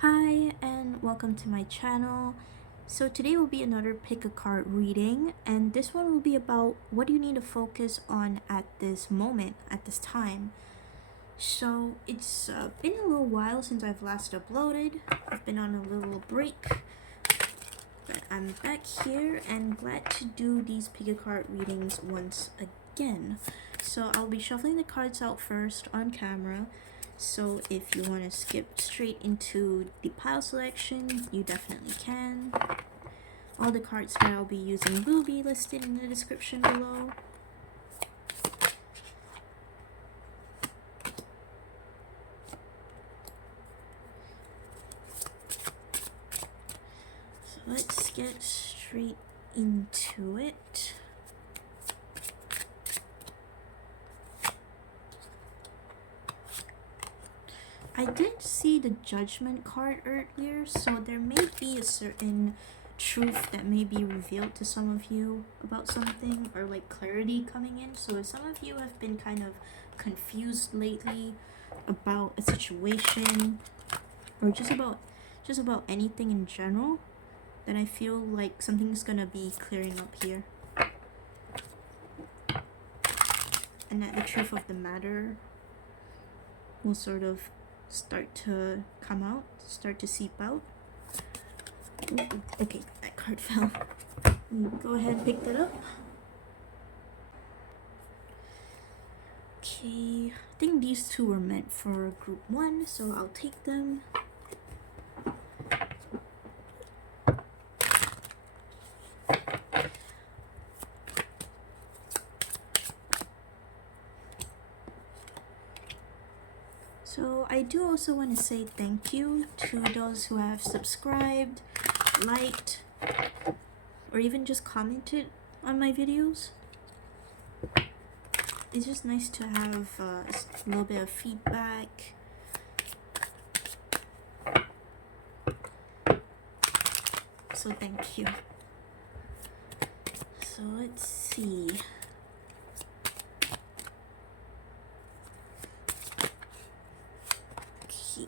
Hi and welcome to my channel. So today will be another pick a card reading, and this one will be about what you need to focus on at this moment, at this time. So it's been a little while since I've last uploaded. I've been on a little break, but I'm back here and glad to do these pick a card readings once again. So I'll be shuffling the cards out first on camera. So if you want to skip straight into the pile selection, you definitely can. All the cards that I'll be using will be listed in the description below. So let's get straight into it. I did see the Judgment card earlier, so there may be a certain truth that may be revealed to some of you about something, or like clarity coming in. So if some of you have been kind of confused lately about a situation, or just about anything in general, then I feel like something's gonna be clearing up here, and that the truth of the matter will sort of start to come out, start to seep out. Ooh, okay, that card fell. Go ahead and pick that up. Okay, I think these two were meant for group 1, so I'll take them. So I do also want to say thank you to those who have subscribed, liked, or even just commented on my videos. It's just nice to have a little bit of feedback. So thank you. So let's see. Okay.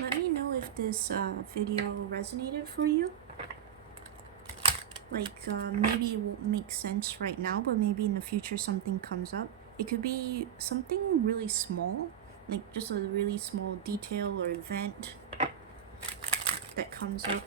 Let me know if this video resonated for you. Like maybe it won't make sense right now, but maybe in the future something comes up. It could be something really small, like just a really small detail or event that comes up.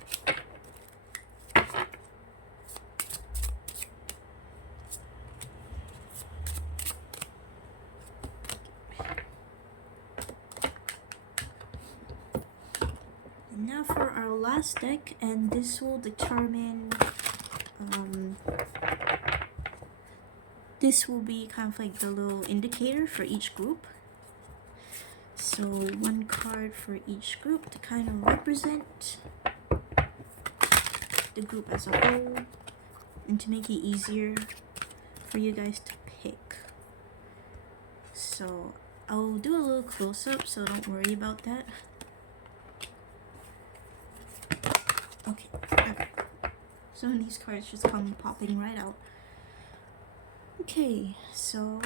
And now for our last deck, and this will determine this will be kind of like the little indicator for each group. So one card for each group to kind of represent the group as a whole, and to make it easier for you guys to pick. So I'll do a little close-up, so don't worry about that. Okay. Some of these cards just come popping right out. Okay, so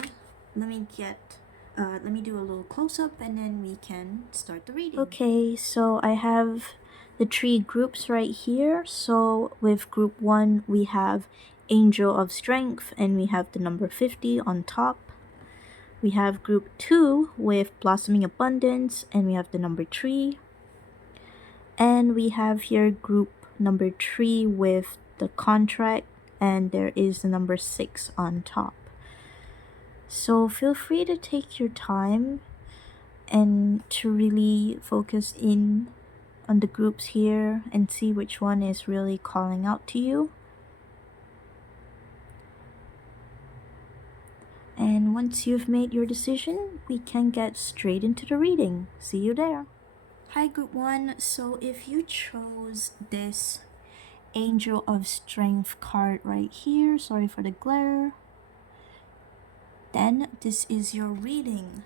let me do a little close-up and then we can start the reading. Okay, so I have the 3 groups right here. So with group 1 we have Angel of Strength, and we have the number 50 on top. We have group 2 with Blossoming Abundance, and we have the number 3. And we have here group number 3 with the Contract, and there is the number 6 on top. So feel free to take your time and to really focus in on the groups here and see which one is really calling out to you. And once you've made your decision, we can get straight into the reading. See you there. Hi group 1, so if you chose this Angel of Strength card right here, sorry for the glare, then this is your reading.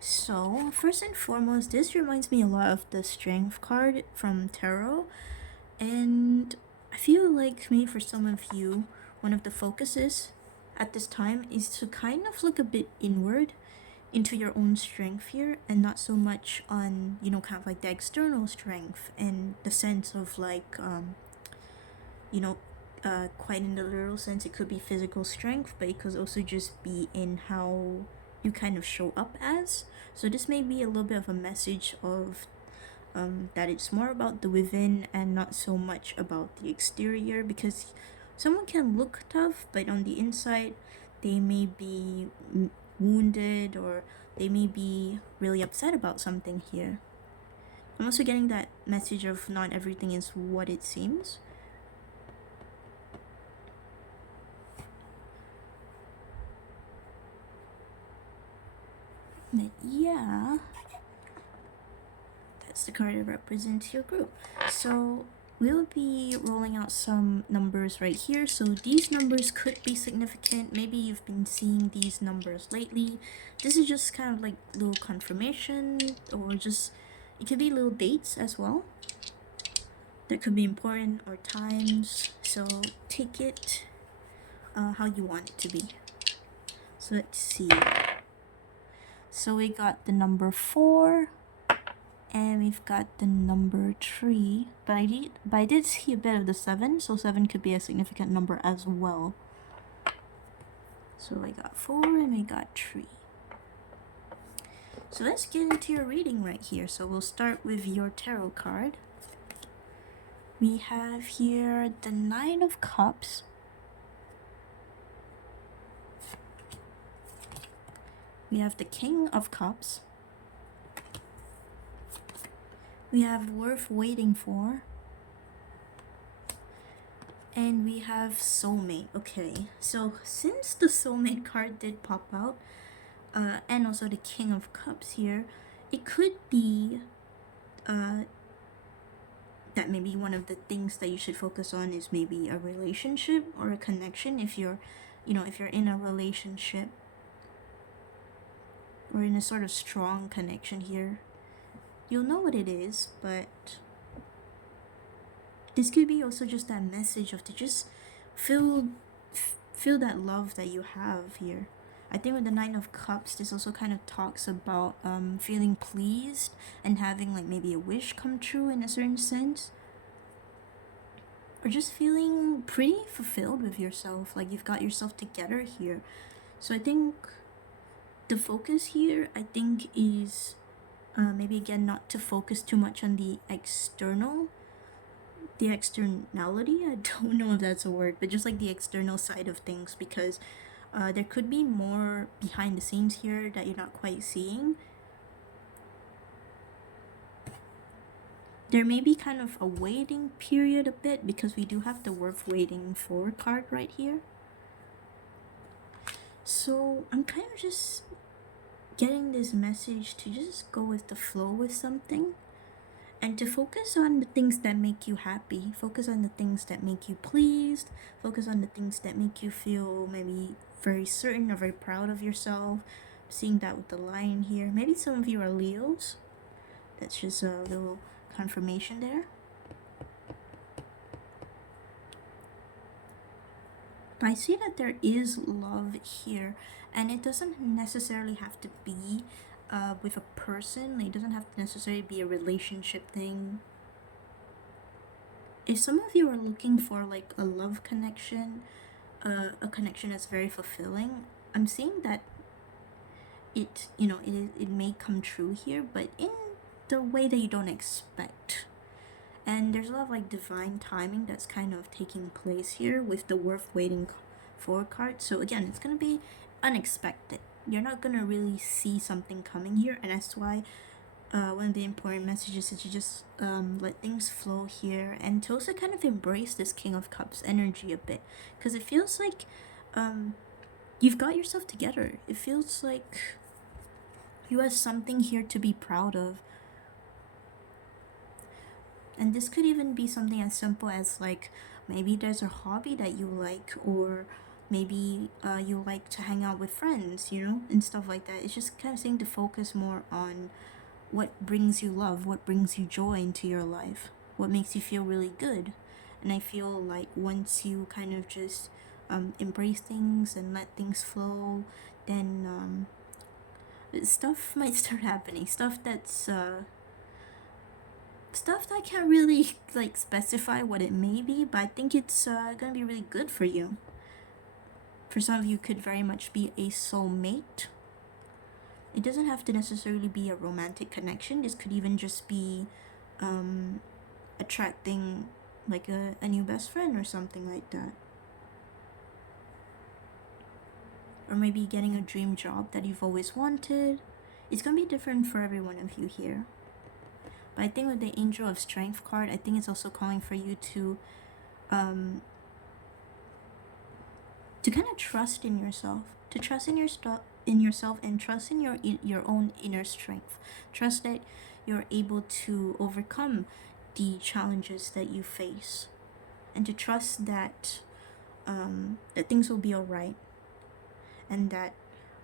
So, first and foremost, this reminds me a lot of the Strength card from Tarot. And I feel like maybe for some of you, one of the focuses at this time is to kind of look a bit inward into your own strength here and not so much on, kind of like the external strength and the sense of like, you know, quite in the literal sense, it could be physical strength, but it could also just be in how you kind of show up as. So this may be a little bit of a message of that it's more about the within and not so much about the exterior, because someone can look tough, but on the inside, they may be wounded or they may be really upset about something here. I'm also getting that message of not everything is what it seems. But yeah, that's the card that represents your group. So we'll be rolling out some numbers right here. So these numbers could be significant. Maybe you've been seeing these numbers lately. This is just kind of like little confirmation, or just, it could be little dates as well that could be important, or times. So take it how you want it to be. So let's see. So we got the number 4. And we've got the number 3, but I did see a bit of the 7, so 7 could be a significant number as well. So I got 4 and we got 3. So let's get into your reading right here. So we'll start with your tarot card. We have here the 9 of Cups. We have the King of Cups. We have Worth Waiting For. And we have Soulmate. Okay, so since the Soulmate card did pop out, and also the King of Cups here, it could be that maybe one of the things that you should focus on is maybe a relationship or a connection. If you're in a relationship or in a sort of strong connection here, you'll know what it is. But this could be also just that message of to just feel that love that you have here. I think with the 9 of Cups, this also kind of talks about feeling pleased and having like maybe a wish come true in a certain sense, or just feeling pretty fulfilled with yourself, like you've got yourself together here. So I think the focus here, I think, is maybe again not to focus too much on the externality. I don't know if that's a word, but just like the external side of things, because there could be more behind the scenes here that you're not quite seeing. There may be kind of a waiting period a bit, because we do have the Worth Waiting For card right here. So I'm kind of just getting this message to just go with the flow with something, and to focus on the things that make you happy, focus on the things that make you pleased, focus on the things that make you feel maybe very certain or very proud of yourself. Seeing that with the lion here. Maybe some of you are Leos. That's just a little confirmation there. But I see that there is love here, and it doesn't necessarily have to be with a person. It doesn't have to necessarily be a relationship thing. If some of you are looking for like a love connection, a connection that's very fulfilling, I'm seeing that it may come true here, but in the way that you don't expect. And there's a lot of like divine timing that's kind of taking place here with the Worth Waiting For card. So again, it's gonna be unexpected. You're not gonna really see something coming here, and that's why one of the important messages is to just let things flow here, and to also kind of embrace this King of Cups energy a bit, because it feels like you've got yourself together. It feels like you have something here to be proud of. And this could even be something as simple as like maybe there's a hobby that you like, or Maybe you like to hang out with friends, you know, and stuff like that. It's just kind of saying to focus more on what brings you love, what brings you joy into your life, what makes you feel really good. And I feel like once you kind of just embrace things and let things flow, then stuff might start happening. Stuff that I can't really like specify what it may be, but I think it's gonna be really good for you. For some of you, could very much be a soulmate. It doesn't have to necessarily be a romantic connection. This could even just be attracting like a new best friend or something like that. Or maybe getting a dream job that you've always wanted. It's gonna be different for every one of you here. But I think with the Angel of Strength card, I think it's also calling for you to kind of trust in yourself, to trust in yourself, and trust in your own inner strength. Trust that you're able to overcome the challenges that you face, and to trust that that things will be alright, and that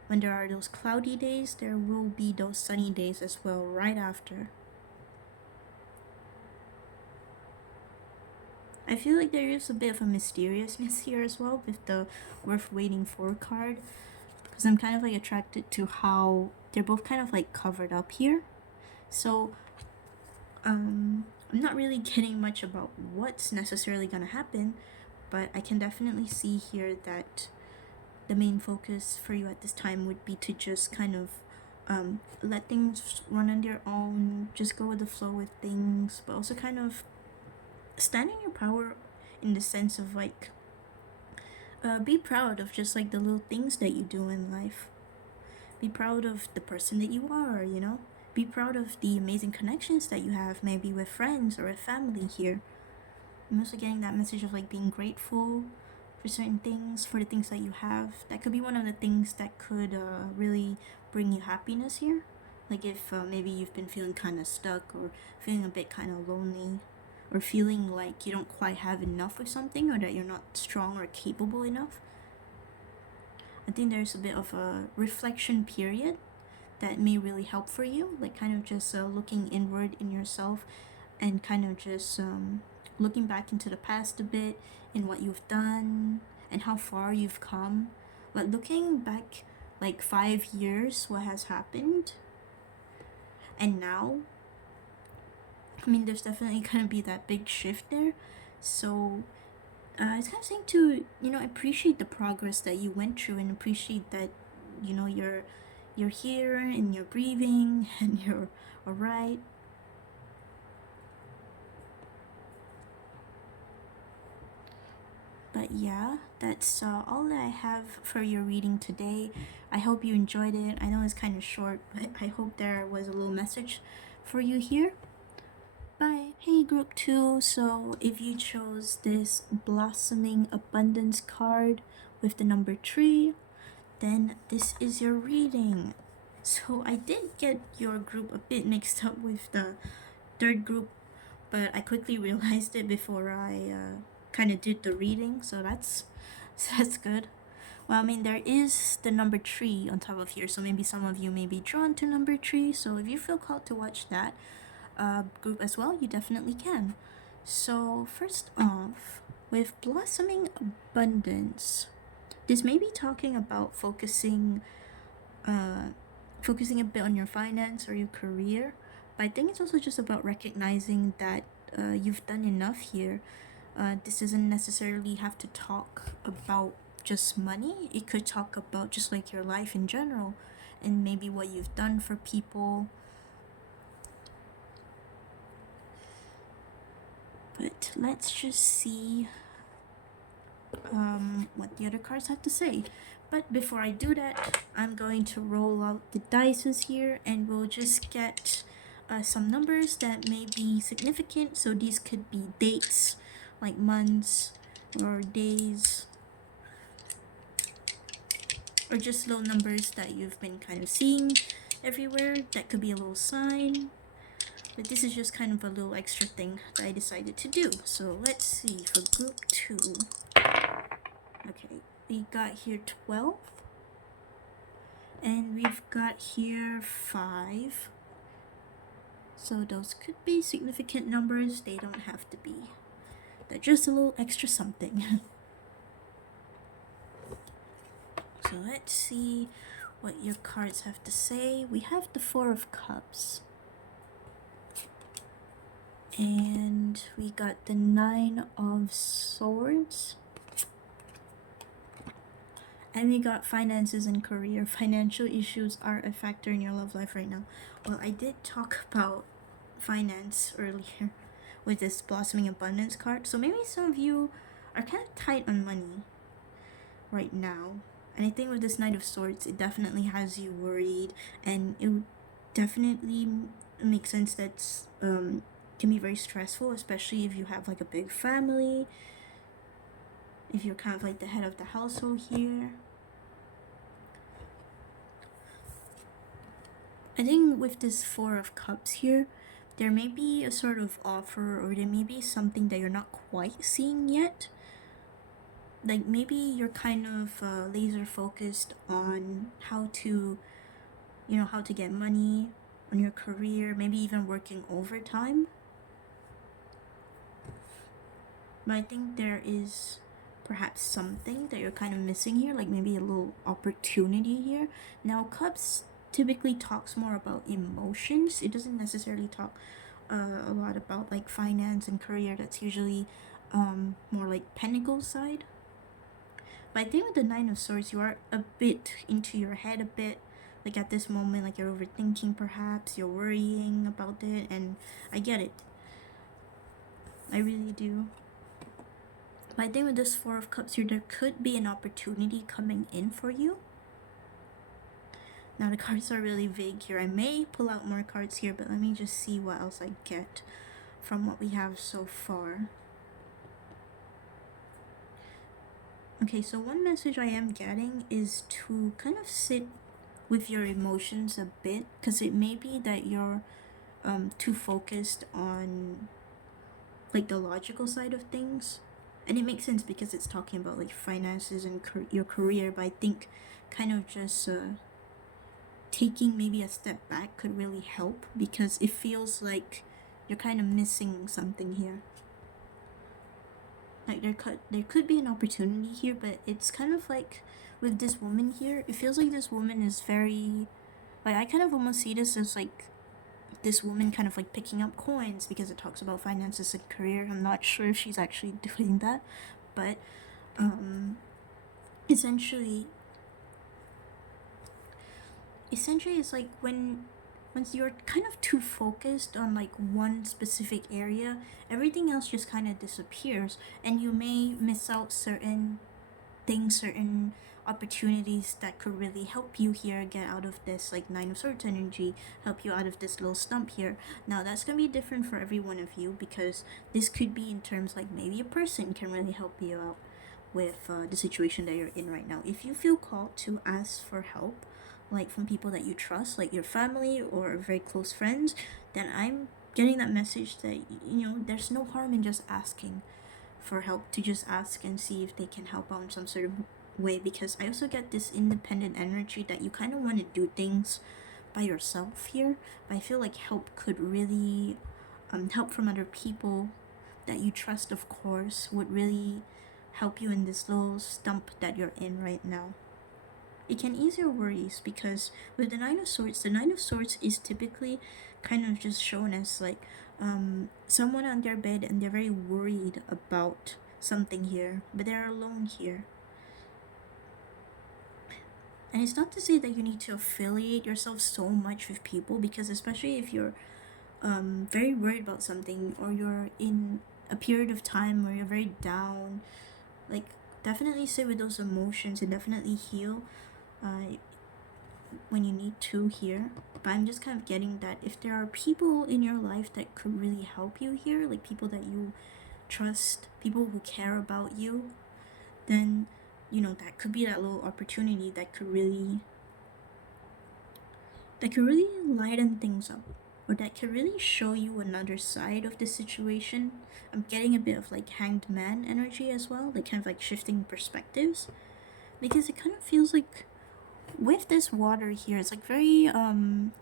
when there are those cloudy days, there will be those sunny days as well right after. I feel like there is a bit of a mysteriousness here as well with the worth waiting for card, because I'm kind of like attracted to how they're both kind of like covered up here. So I'm not really getting much about what's necessarily gonna happen, but I can definitely see here that the main focus for you at this time would be to just kind of let things run on their own, just go with the flow with things, but also kind of stand in your power in the sense of like be proud of just like the little things that you do in life. Be proud of the person that you are, you know? Be proud of the amazing connections that you have, maybe with friends or with family here. I'm also getting that message of like being grateful for certain things, for the things that you have. That could be one of the things that could really bring you happiness here. Like if maybe you've been feeling kind of stuck or feeling a bit kind of lonely, or feeling like you don't quite have enough of something, or that you're not strong or capable enough. I think there's a bit of a reflection period that may really help for you, like kind of just looking inward in yourself and kind of just looking back into the past a bit in what you've done and how far you've come. Like looking back like 5 years, what has happened, and now, I mean, there's definitely gonna be that big shift there. So it's kind of saying to, you know, appreciate the progress that you went through, and appreciate that, you know, you're here and you're breathing and you're alright. But yeah, that's all that I have for your reading today. I hope you enjoyed it. I know it's kind of short, but I hope there was a little message for you here. Bye. Hey group 2, so if you chose this Blossoming Abundance card with the number 3, then this is your reading. So I did get your group a bit mixed up with the third group, but I quickly realized it before I kind of did the reading, so that's good. Well, I mean, there is the number 3 on top of here, so maybe some of you may be drawn to number 3, so if you feel called to watch that group as well, you definitely can. So first off, with Blossoming Abundance, this may be talking about focusing a bit on your finance or your career, but I think it's also just about recognizing that you've done enough here. This doesn't necessarily have to talk about just money. It could talk about just like your life in general, and maybe what you've done for people. But let's just see what the other cards have to say. But before I do that, I'm going to roll out the dices here, and we'll just get some numbers that may be significant. So these could be dates, like months or days, or just little numbers that you've been kind of seeing everywhere. That could be a little sign. But this is just kind of a little extra thing that I decided to do. So let's see for group 2. Okay, we got here 12. And we've got here 5. So those could be significant numbers. They don't have to be. They're just a little extra something. So let's see what your cards have to say. We have the 4 of Cups. And we got the 9 of Swords. And we got finances and career. Financial issues are a factor in your love life right now. Well, I did talk about finance earlier with this Blossoming Abundance card. So maybe some of you are kind of tight on money right now. And I think with this Knight of Swords, it definitely has you worried. And it would definitely make sense that's can be very stressful, especially if you have like a big family. If you're kind of like the head of the household here. I think with this 4 of Cups here, there may be a sort of offer, or there may be something that you're not quite seeing yet. Like maybe you're kind of laser focused on how to, how to get money, on your career, maybe even working overtime. But I think there is perhaps something that you're kind of missing here, like maybe a little opportunity here. Now, Cups typically talks more about emotions. It doesn't necessarily talk a lot about like finance and career. That's usually more like Pentacles side. But I think with the 9 of Swords, you are a bit into your head a bit. Like at this moment, like you're overthinking perhaps, you're worrying about it, and I get it. I really do. But I think with this 4 of Cups here, there could be an opportunity coming in for you. Now the cards are really vague here. I may pull out more cards here, but let me just see what else I get from what we have so far. Okay, so one message I am getting is to kind of sit with your emotions a bit, because it may be that you're too focused on like the logical side of things. And it makes sense because it's talking about like finances and your career, but I think kind of just taking maybe a step back could really help, because it feels like you're kind of missing something here. Like there could be an opportunity here, but it's kind of like with this woman here, it feels like this woman is very, like I kind of almost see this as like this woman kind of like picking up coins, because it talks about finances and career. I'm not sure if she's actually doing that, but essentially it's like once you're kind of too focused on like one specific area, everything else just kind of disappears, and you may miss out certain things, certain opportunities that could really help you here get out of this like 9 of Swords energy, help you out of this little stump here. Now that's gonna be different for every one of you, because this could be in terms like maybe a person can really help you out with the situation that you're in right now. If you feel called to ask for help, like from people that you trust, like your family or very close friends, then I'm getting that message that there's no harm in just asking for help, to just ask and see if they can help out in some sort of way. Because I also get this independent energy that you kind of want to do things by yourself here, but I feel like help could really help from other people that you trust, of course, would really help you in this little stump that you're in right now. It can ease your worries, because with the 9 of Swords is typically kind of just shown as like someone on their bed and they're very worried about something here, but they're alone here. And it's not to say that you need to affiliate yourself so much with people, because especially if you're very worried about something, or you're in a period of time where you're very down, like definitely sit with those emotions and definitely heal when you need to here. But I'm just kind of getting that if there are people in your life that could really help you here, like people that you trust, people who care about you, then that could be that little opportunity that could really lighten things up, or that could really show you another side of the situation. I'm getting a bit of like Hanged Man energy as well, like kind of like shifting perspectives. because it kind of feels like with this water here, it's like very I'm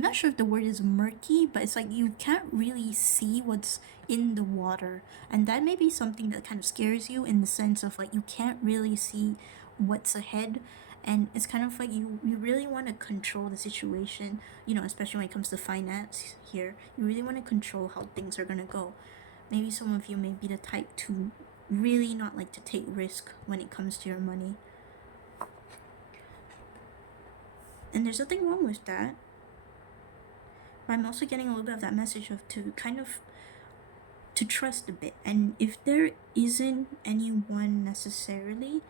not sure if the word is murky, but it's like you can't really see what's in the water. And that may be something that kind of scares you, in the sense of like you can't really see what's ahead. And it's kind of like you really want to control the situation, especially when it comes to finance here. You really want to control how things are going to go. Maybe some of you may be the type to really not like to take risk when it comes to your money. And there's nothing wrong with that. But I'm also getting a little bit of that message of to trust a bit. And if there isn't anyone necessarily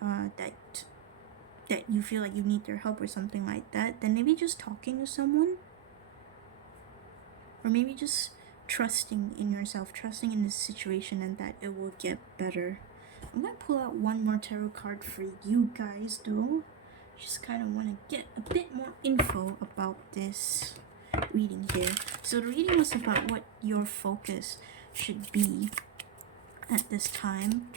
that you feel like you need their help or something like that, then maybe just talking to someone, or maybe just trusting in yourself, trusting in this situation, and that it will get better. I'm gonna pull out one more tarot card for you guys though. Just kind of want to get a bit more info about this reading here. So the reading was about what your focus should be at this time.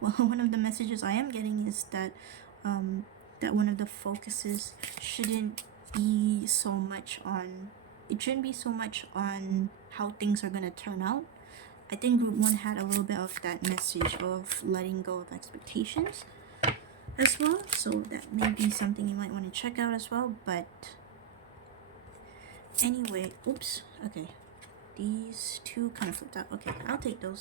Well, one of the messages I am getting is that that one of the focuses shouldn't be so much on how things are going to turn out. I think group 1 had a little bit of that message of letting go of expectations as well, so that may be something you might want to check out as well. But anyway, oops, okay, these two kind of flipped out. Okay, I'll take those.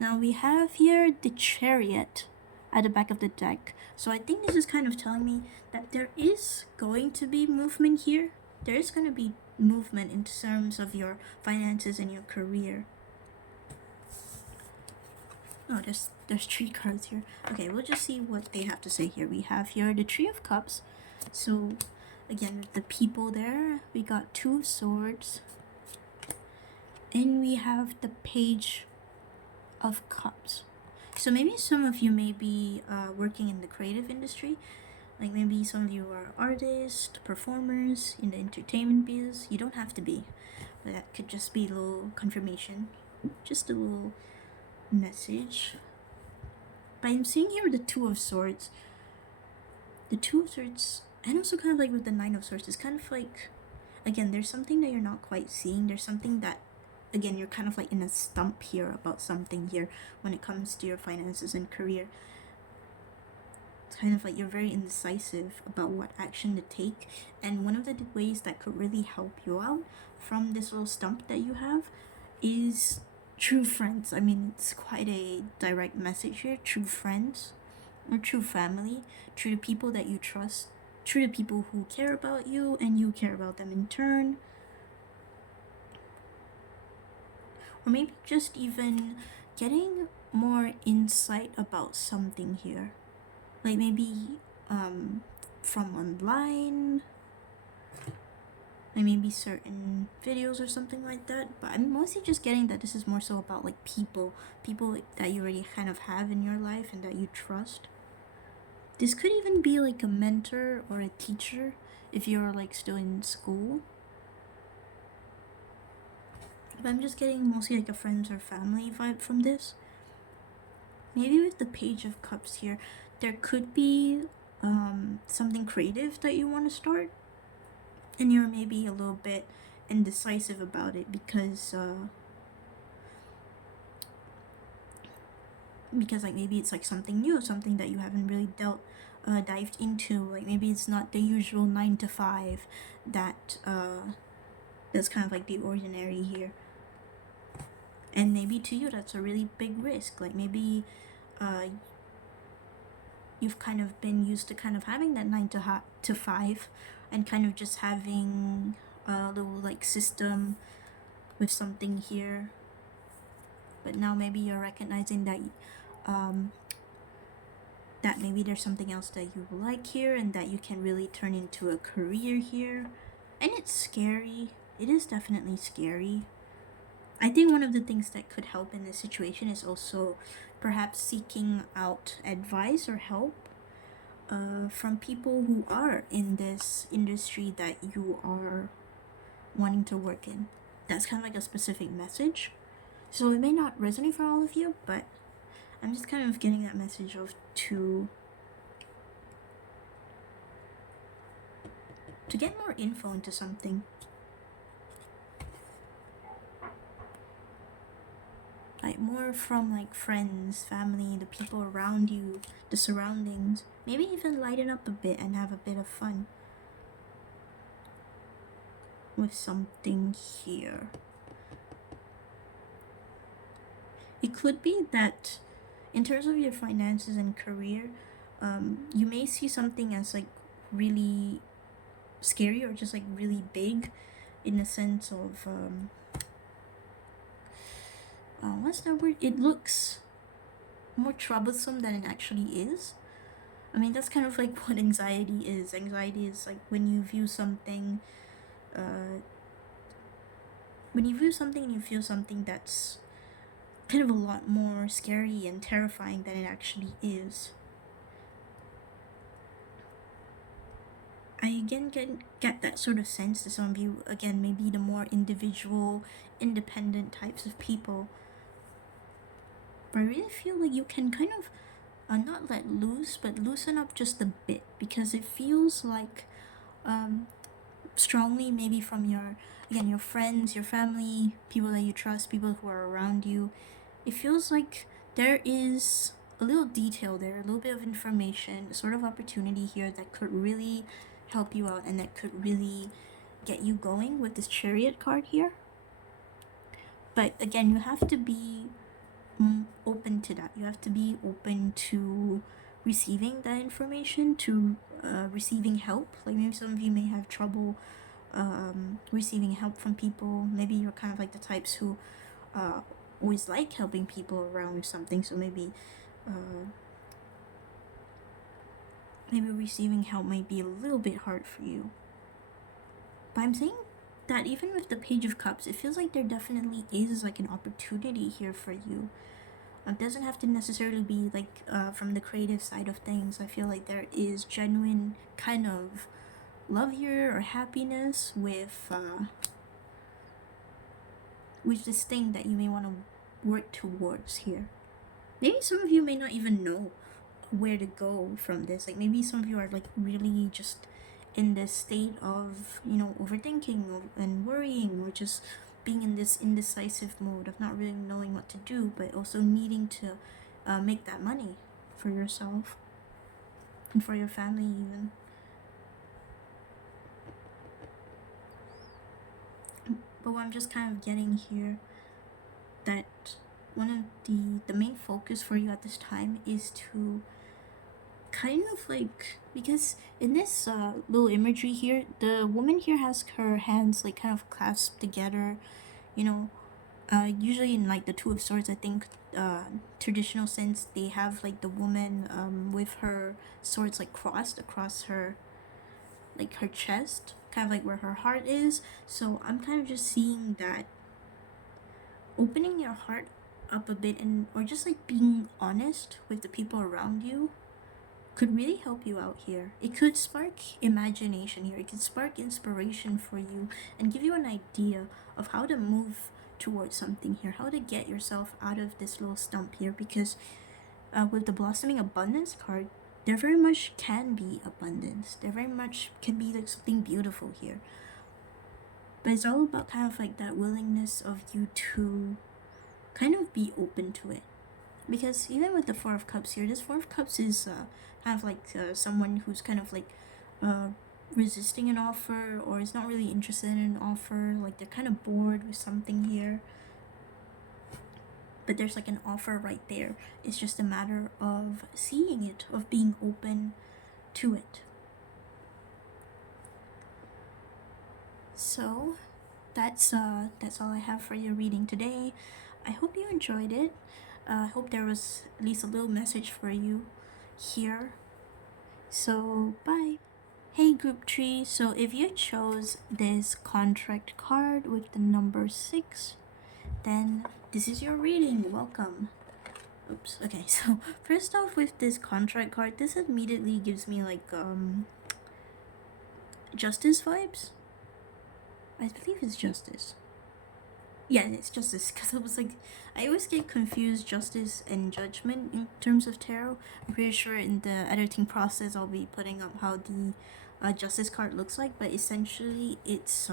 Now we have here the Chariot at the back of the deck. So I think this is kind of telling me that there is going to be movement here. There is going to be movement in terms of your finances and your career. Oh, there's 3 cards here. Okay, we'll just see what they have to say here. We have here the Three of Cups. So again, the people there, we got 2 of Swords, and we have the Page of Cups. So maybe some of you may be working in the creative industry. Like maybe some of you are artists, performers in the entertainment biz. You don't have to be, but that could just be a little confirmation, just a little message. But I'm seeing here the Two of Swords. The Two of Swords, and also kind of like with the Nine of Swords, is kind of like, again, there's something that you're not quite seeing. There's something that, again, you're kind of like in a stump here about something here when it comes to your finances and career. It's kind of like you're very indecisive about what action to take. And one of the ways that could really help you out from this little stump that you have is true friends. I mean, it's quite a direct message here. True friends or true family, true to people that you trust, true to people who care about you and you care about them in turn. Or maybe just even getting more insight about something here. Like maybe from online, like maybe certain videos or something like that. But I'm mostly just getting that this is more so about like people that you already kind of have in your life and that you trust. This could even be like a mentor or a teacher if you're like still in school. But I'm just getting mostly like a friends or family vibe from this. Maybe with the Page of Cups here, there could be something creative that you want to start, and you're maybe a little bit indecisive about it because like maybe it's like something new, something that you haven't really dived into. Like maybe it's not the usual 9 to 5 that's kind of like the ordinary here. And maybe to you that's a really big risk. Like maybe you've kind of been used to kind of having that 9 to 5 and kind of just having a little like system with something here. But now maybe you're recognizing that that maybe there's something else that you like here and that you can really turn into a career here. And it's scary. It is definitely scary. I think one of the things that could help in this situation is also perhaps seeking out advice or help from people who are in this industry that you are wanting to work in. That's kind of like a specific message. So it may not resonate for all of you, but I'm just kind of getting that message of to get more info into something. Like more from like friends, family, the people around you, the surroundings. Maybe even lighten up a bit and have a bit of fun with something here. It could be that in terms of your finances and career, you may see something as like really scary or just like really big in the sense of what's that word? It looks more troublesome than it actually is. I mean, that's kind of like what anxiety is. Anxiety is like when you view something and you feel something that's kind of a lot more scary and terrifying than it actually is. I again get that sort of sense that some of you, again, maybe the more individual, independent types of people. But I really feel like you can kind of not let loose, but loosen up just a bit, because it feels like strongly maybe from your friends, your family, people that you trust, people who are around you. It feels like there is a little detail there, a little bit of information, a sort of opportunity here that could really help you out and that could really get you going with this Chariot card here. But again, you have to be open to that. You have to be open to receiving that information, to receiving help. Like maybe some of you may have trouble receiving help from people. Maybe you're kind of like the types who always like helping people around with something, so maybe receiving help might be a little bit hard for you. But I'm saying that even with the Page of Cups, it feels like there definitely is like an opportunity here for you. It doesn't have to necessarily be like from the creative side of things. I feel like there is genuine kind of love here or happiness with this thing that you may want to work towards here. Maybe some of you may not even know where to go from this. Like maybe some of you are like really just in this state of, you know, overthinking and worrying, or just being in this indecisive mode of not really knowing what to do, but also needing to make that money for yourself and for your family even. But what I'm just kind of getting here, that one of the main focus for you at this time is to kind of like, because in this little imagery here, the woman here has her hands like kind of clasped together, you know. Usually in like the Two of Swords, I think traditional sense, they have like the woman with her swords like crossed across her, like her chest, kind of like where her heart is. So I'm kind of just seeing that opening your heart up a bit, and or just like being honest with the people around you could really help you out here. It could spark imagination here. It could spark inspiration for you and give you an idea of how to move towards something here, how to get yourself out of this little stump here, because with the Blossoming Abundance card, there very much can be abundance. There very much can be like something beautiful here. But it's all about kind of like that willingness of you to kind of be open to it. Because even with the Four of Cups here, this Four of Cups is kind of like someone who's kind of like resisting an offer, or is not really interested in an offer. Like they're kind of bored with something here. But there's like an offer right there. It's just a matter of seeing it, of being open to it. So that's all I have for your reading today. I hope you enjoyed it. I hope there was at least a little message for you here. So bye. Hey group tree, so if you chose this contract card with the number 6, then this is your reading. Welcome. Oops. Okay, so first off, with this contract card, this immediately gives me like justice vibes. I believe it's justice. Yeah, it's justice, because I was like, I always get confused justice and judgment in terms of tarot. I'm pretty sure in the editing process I'll be putting up how the justice card looks like, but essentially it's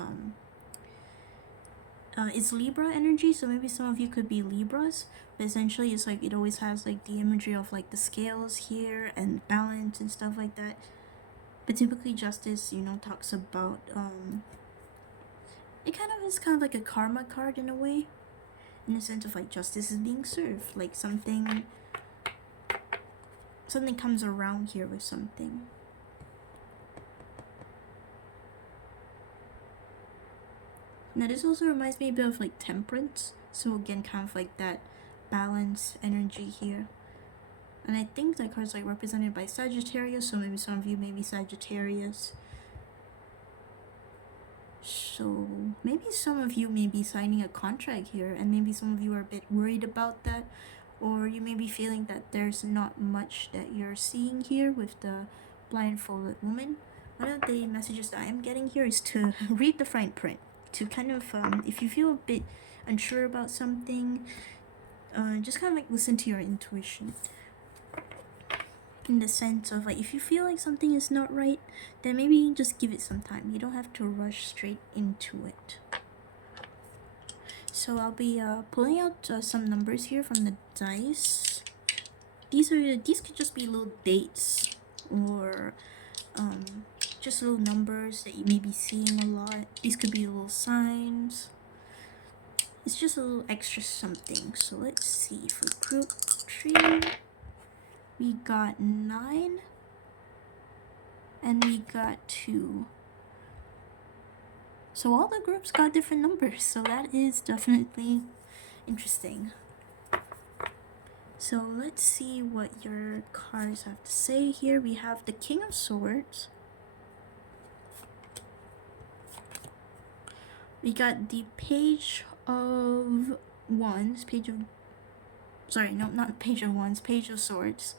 Libra energy, so maybe some of you could be Libras, but essentially it's like it always has like the imagery of like the scales here and balance and stuff like that. But typically justice, talks about it kind of is kind of like a karma card in a way, in the sense of like justice is being served, like something comes around here with something. Now this also reminds me a bit of like temperance, so again kind of like that balance energy here. And I think that card's like represented by Sagittarius, so maybe some of you may be Sagittarius. So maybe some of you may be signing a contract here, and maybe some of you are a bit worried about that, or you may be feeling that there's not much that you're seeing here with the blindfolded woman. One of the messages that I am getting here is to read the fine print, to kind of if you feel a bit unsure about something, just kind of like listen to your intuition, in the sense of like if you feel like something is not right, then maybe just give it some time. You don't have to rush straight into it. So I'll be pulling out some numbers here from the dice. These could just be little dates, or just little numbers that you may be seeing a lot. These could be little signs. It's just a little extra something. So let's see, for group 3 we got 9 and we got 2. So all the groups got different numbers, so that is definitely interesting. So let's see what your cards have to say here. We have the King of Swords. We got the Page of Wands, Page of Swords.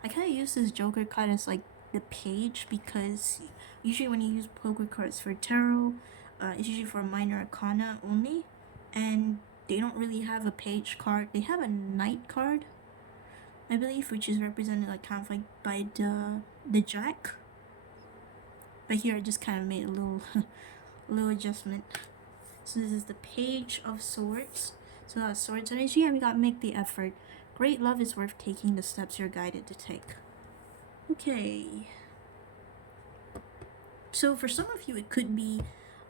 I kind of use this Joker card as like the page, because usually when you use poker cards for tarot, it's usually for minor arcana only, and they don't really have a page card. They have a knight card, I believe, which is represented like kind of like by the jack. But here I just kind of made a little little adjustment. So this is the Page of Swords. So that's swords energy, and we got make the effort. Great love is worth taking the steps you're guided to take. Okay. So for some of you, it could be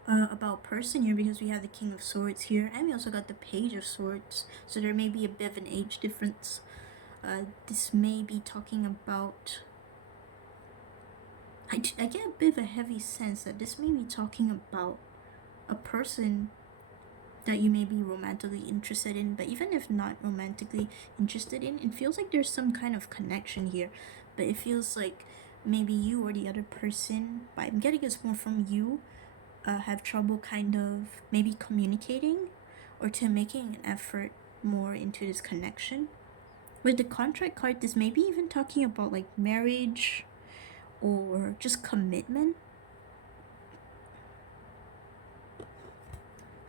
about person here, because we have the King of Swords here, and we also got the Page of Swords. So there may be a bit of an age difference. This may be talking about... I get a bit of a heavy sense that this may be talking about a person that you may be romantically interested in, but even if not romantically interested in, it feels like there's some kind of connection here. But it feels like maybe you or the other person, but I'm getting this more from you, have trouble kind of maybe communicating, or to making an effort more into this connection. With the contract card, this may be even talking about like marriage or just commitment.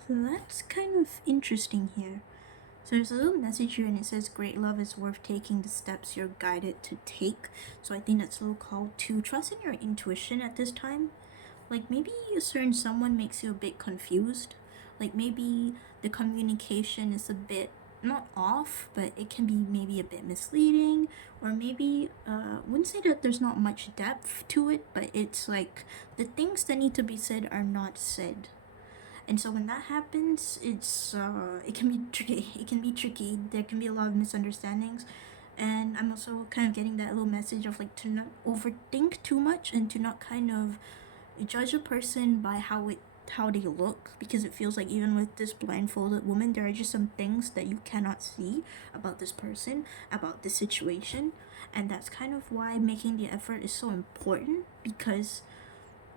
So that's kind of interesting here. So there's a little message here, and it says great love is worth taking the steps you're guided to take. So I think that's a little call to trust in your intuition at this time. Like maybe a certain someone makes you a bit confused. Like maybe the communication is a bit not off, but it can be maybe a bit misleading, or maybe wouldn't say that there's not much depth to it, but it's like the things that need to be said are not said. And so when that happens, it's it can be tricky. There can be a lot of misunderstandings, and I'm also kind of getting that little message of like to not overthink too much, and to not kind of judge a person by how they look, because it feels like even with this blindfolded woman, there are just some things that you cannot see about this person, about this situation. And that's kind of why making the effort is so important, because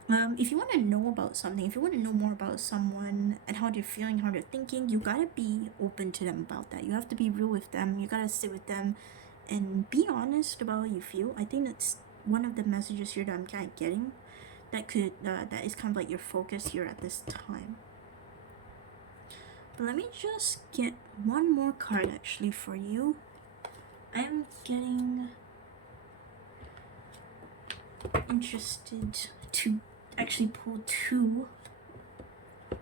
if you want to know about something, if you want to know more about someone and how they're feeling, how they're thinking, you gotta be open to them about that. You have to be real with them. You gotta sit with them and be honest about how you feel. I think that's one of the messages here that I'm kind of getting, that is kind of like your focus here at this time. But let me just get one more card actually for you. I'm getting interested to actually pull two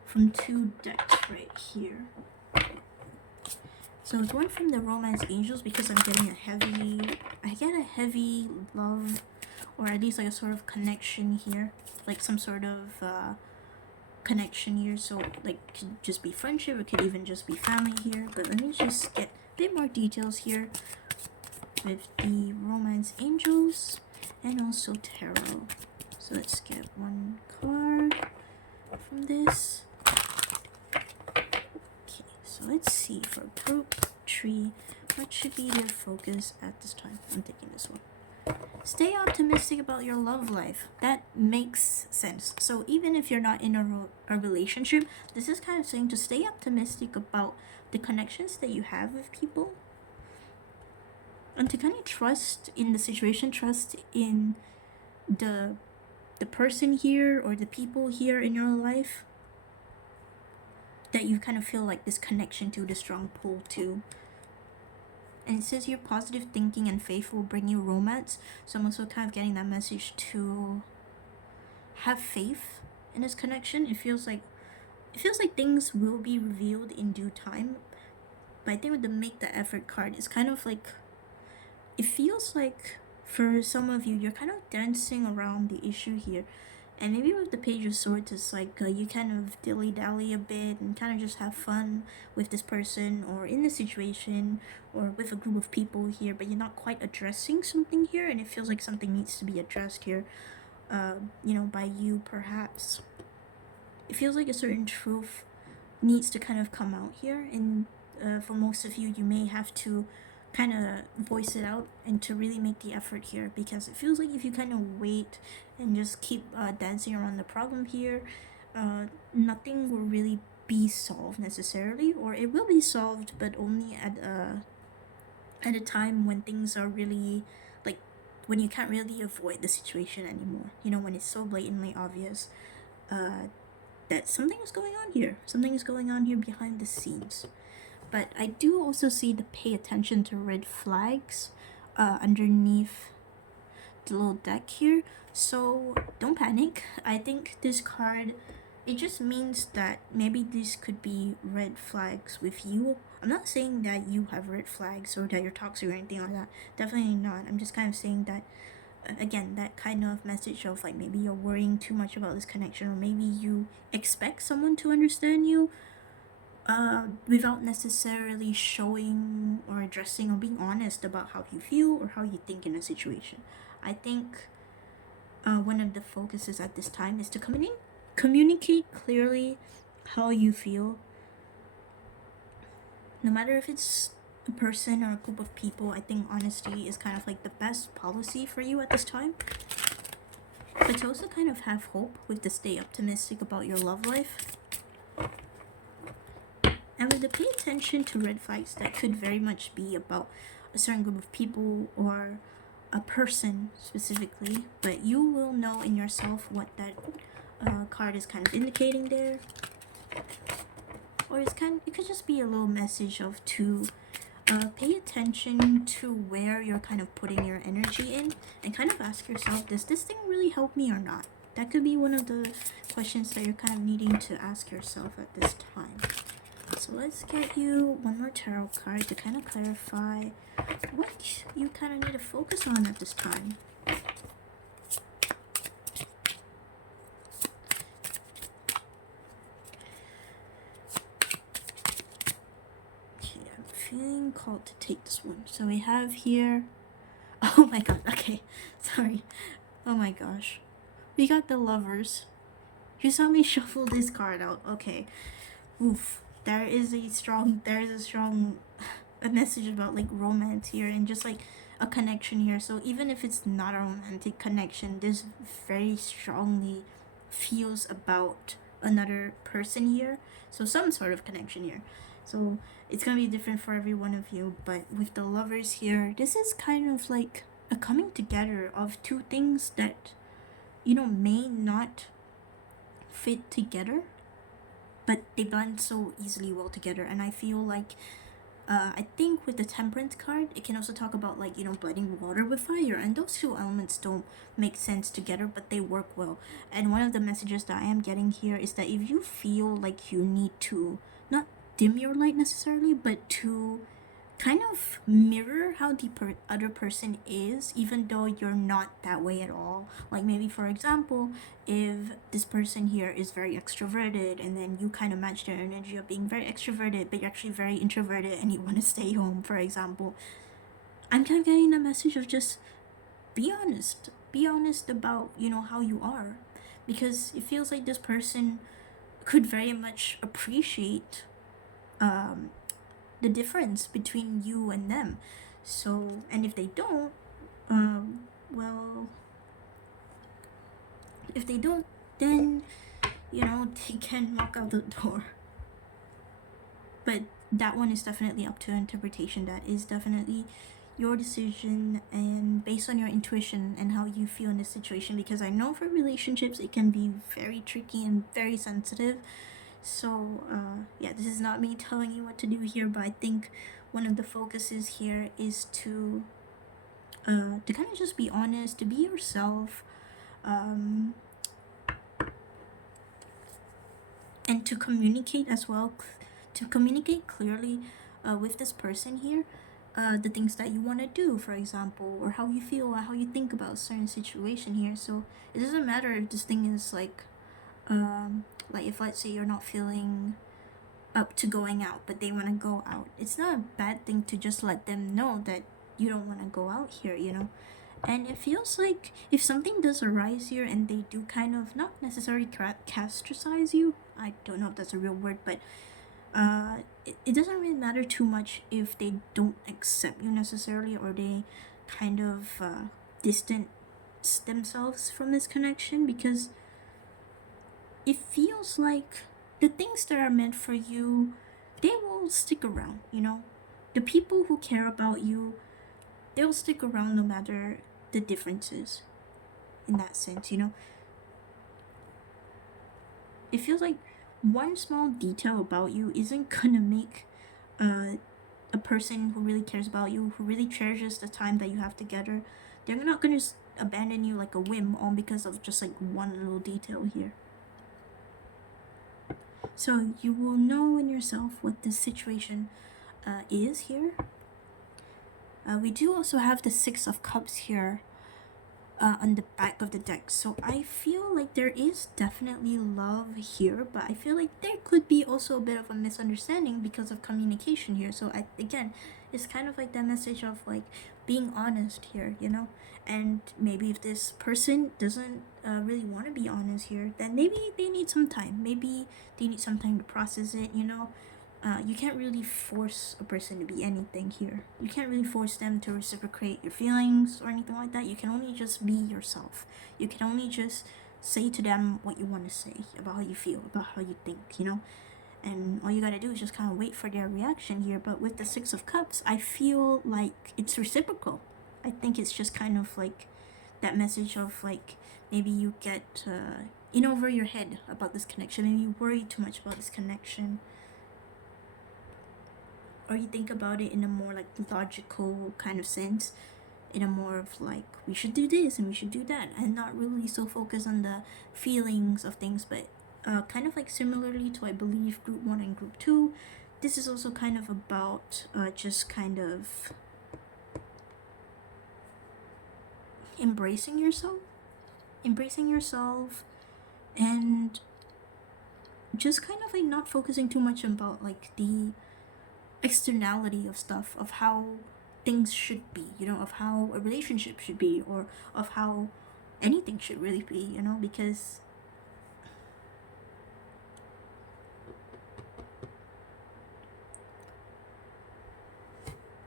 from two decks right here. So it's one from the Romance Angels because I get a heavy love, or at least like a sort of connection here, like some sort of connection here. So like it could just be friendship, it could even just be family here. But let me just get a bit more details here with the Romance Angels and also Tarot. So let's get one card from this. Okay, so let's see for group tree, what should be their focus at this time? I'm taking this one. Stay optimistic about your love life. That makes sense. So even if you're not in a relationship, this is kind of saying to stay optimistic about the connections that you have with people, and to kind of trust in the situation, trust in the person here or the people here in your life that you kind of feel like this connection to, this strong pull to. And it says here positive thinking and faith will bring you romance. So I'm also kind of getting that message to have faith in this connection. It feels like things will be revealed in due time. But I think with the make the effort card, it's kind of like, it feels like for some of you, you're kind of dancing around the issue here. And maybe with the Page of Swords, it's like you kind of dilly-dally a bit and kind of just have fun with this person or in the situation or with a group of people here, but you're not quite addressing something here, and it feels like something needs to be addressed here, by you perhaps. It feels like a certain truth needs to kind of come out here, and for most of you, you may have to kind of voice it out and to really make the effort here, because it feels like if you kind of wait and just keep dancing around the problem here, nothing will really be solved necessarily, or it will be solved but only at a time when things are really like when you can't really avoid the situation anymore, when it's so blatantly obvious that something is going on here behind the scenes. But I do also see the pay attention to red flags underneath the little deck here. So don't panic. I think this card, it just means that maybe this could be red flags with you. I'm not saying that you have red flags or that you're toxic or anything like that. Definitely not. I'm just kind of saying that, again, that kind of message of like maybe you're worrying too much about this connection, or maybe you expect someone to understand you without necessarily showing or addressing or being honest about how you feel or how you think in a situation. I think one of the focuses at this time is to communicate clearly how you feel. No matter if it's a person or a group of people, I think honesty is kind of like the best policy for you at this time. But to also kind of have hope with the stay optimistic about your love life. And with the pay attention to red flags, that could very much be about a certain group of people or a person specifically, but you will know in yourself what that card is kind of indicating there. Or it could just be a little message of to pay attention to where you're kind of putting your energy in, and kind of ask yourself, does this thing really help me or not? That could be one of the questions that you're kind of needing to ask yourself at this time. So let's get you one more tarot card to kind of clarify what you kind of need to focus on at this time. Okay, I'm feeling called to take this one. So we have here, oh my god, okay, sorry. Oh my gosh. We got the Lovers. You saw me shuffle this card out. Okay. Oof. There is a strong a message about like romance here, and just like a connection here. So even if it's not a romantic connection, this very strongly feels about another person here. So some sort of connection here. So it's gonna be different for every one of you, but with the Lovers here, this is kind of like a coming together of two things that may not fit together, but they blend so easily well together. And I feel like I think with the temperance card, it can also talk about like, blending water with fire, and those two elements don't make sense together, but they work well. And one of the messages that I am getting here is that if you feel like you need to not dim your light necessarily, but to kind of mirror how the other person is, even though you're not that way at all. Like maybe, for example, if this person here is very extroverted and then you kind of match their energy of being very extroverted, but you're actually very introverted and you want to stay home, for example, I'm kind of getting the message of just be honest. Be honest about, how you are. Because it feels like this person could very much appreciate um, the difference between you and them. So, and if they don't, well, if they don't, then they can walk out the door. But that one is definitely up to interpretation. That is definitely your decision and based on your intuition and how you feel in this situation, because I know for relationships it can be very tricky and very sensitive. So yeah, this is not me telling you what to do here, but I think one of the focuses here is to kind of just be honest, to be yourself, and to communicate as well, to communicate clearly with this person here, the things that you want to do, for example, or how you feel or how you think about a certain situation here. So it doesn't matter if this thing is like if let's say you're not feeling up to going out but they want to go out, it's not a bad thing to just let them know that you don't want to go out here, and it feels like if something does arise here and they do kind of not necessarily castricize you, I don't know if that's a real word, but it doesn't really matter too much if they don't accept you necessarily, or they kind of distance themselves from this connection, because it feels like the things that are meant for you, they will stick around, the people who care about you, they'll stick around no matter the differences, in that sense. It feels like one small detail about you isn't gonna make a person who really cares about you, who really cherishes the time that you have together, they're not gonna abandon you like a whim, all because of just like one little detail here. So you will know in yourself what the situation is here. We do also have the Six of Cups here on the back of the deck. So I feel like there is definitely love here, but I feel like there could be also a bit of a misunderstanding because of communication here. So again, it's kind of like that message of like being honest here, and maybe if this person doesn't really want to be honest here, then maybe they need some time. Maybe they need some time to process it, you can't really force a person to be anything here. You can't really force them to reciprocate your feelings or anything like that. You can only just be yourself. You can only just say to them what you want to say about how you feel, about how you think, and all you gotta do is just kind of wait for their reaction here. But with the Six of Cups, I feel like it's reciprocal. I think it's just kind of like that message of like maybe you get in over your head about this connection, maybe you worry too much about this connection, or you think about it in a more like logical kind of sense, in a more of like we should do this and we should do that, and not really so focused on the feelings of things. But kind of like similarly to, I believe, group 1 and group 2, this is also kind of about just kind of embracing yourself, and just kind of like not focusing too much about like the externality of stuff, of how things should be, of how a relationship should be, or of how anything should really be,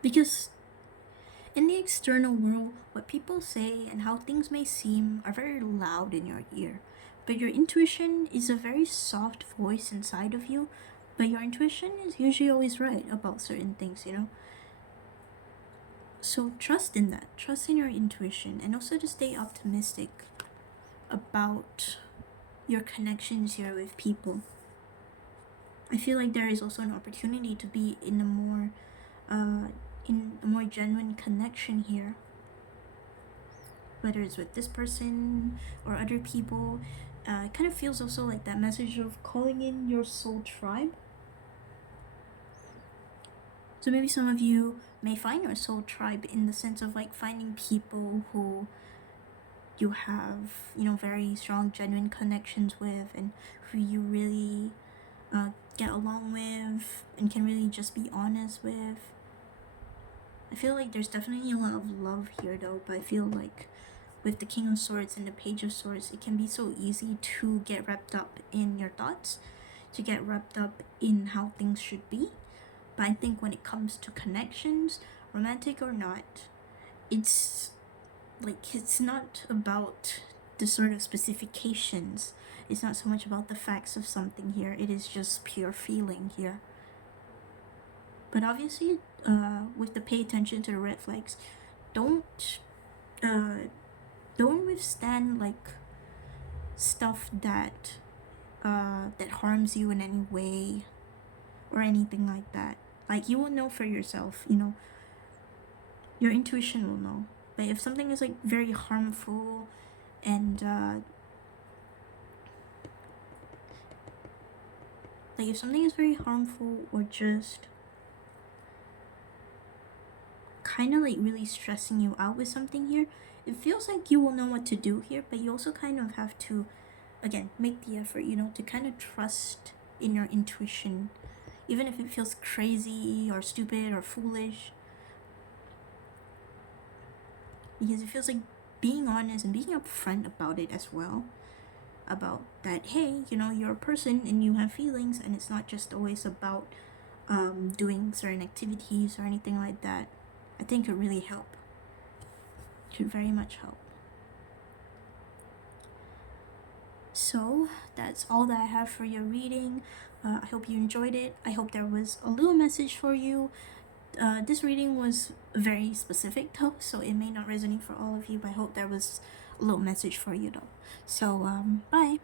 because in the external world, what people say and how things may seem are very loud in your ear, but your intuition is a very soft voice inside of you. But your intuition is usually always right about certain things, So trust in that. Trust in your intuition, and also to stay optimistic about your connections here with people. I feel like there is also an opportunity to be in a more genuine connection here, whether it's with this person or other people. It kind of feels also like that message of calling in your soul tribe. So maybe some of you may find your soul tribe in the sense of like finding people who you have, very strong, genuine connections with, and who you really get along with and can really just be honest with. I feel like there's definitely a lot of love here though, but I feel like with the King of Swords and the Page of Swords, it can be so easy to get wrapped up in your thoughts, to get wrapped up in how things should be. But I think when it comes to connections, romantic or not, it's not about the sort of specifications. It's not so much about the facts of something here. It is just pure feeling here. But obviously, with the pay attention to the red flags, don't withstand like stuff that harms you in any way or anything like that. Like, you will know for yourself, your intuition will know. But if something is like very harmful and if something is very harmful or just kind of like really stressing you out with something here, it feels like you will know what to do here, but you also kind of have to, again, make the effort, to kind of trust in your intuition, even if it feels crazy or stupid or foolish, because it feels like being honest and being upfront about it as well, about that, hey, you're a person and you have feelings, and it's not just always about doing certain activities or anything like that. I think could really help. Could very much help. So that's all that I have for your reading. I hope you enjoyed it. I hope there was a little message for you. This reading was very specific though, so it may not resonate for all of you, but I hope there was a little message for you though. So bye.